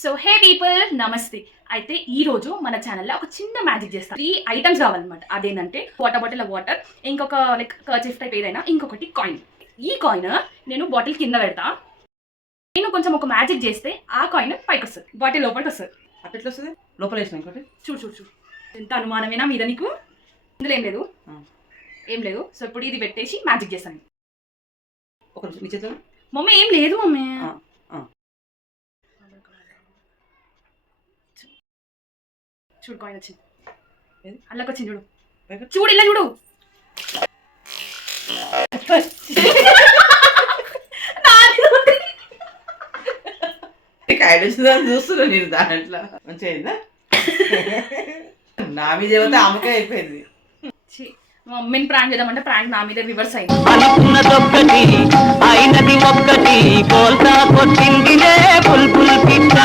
So hey people నమస్తే. అయితే ఈ రోజు మన ఛానల్లో ఒక చిన్న మ్యాజిక్ చేస్తాం. 3 ఐటమ్స్ కావాలన్నమాట. అదేంటంటే వాటర్ బాటిల్ వాటర్, ఇంకొక లైక్ కర్చీఫ్ టైప్ ఏదైనా, ఇంకొకటి కాయిన్. ఈ కాయిన్ నేను బాటిల్ కింద పెడతా. నేను కొంచెం ఒక మ్యాజిక్ చేస్తే ఆ కాయిన్ పైకి వస్తుంది, బాటిల్ లోపలికి వస్తుంది. అట్లా ఎట్లా వస్తుంది? లోపల వేసిన ఇంకోటి చూడు చూడు చూడు, ఎంత అనుమానమేనా మీద నీకు? ఇందులో ఏం లేదు, ఏం లేదు. సో ఇప్పుడు ఇది పెట్టేసి మ్యాజిక్ చేస్తాను. ఒక నిమిషం, నీ చేతిలో మమ్మీ ఏం లేదు మమ్మీ. చూడు కాయిన్ వచ్చింది, అల్లకి వచ్చింది చూడు. చూడు ఇలా చూడు. చూస్తున్నా నేను దాంట్లో మంచిగా అయిందా? నా మీద ఏమైతే ఆమెకే అయిపోయింది. మమ్మీని ప్రాంక్ చేద్దామంటే ప్రాంక్ నా మీద రివర్స్ అయింది. అయినది ఒక్కటి కోల్తా కొట్టిందిలే బుల్బుల్ పిట్ట.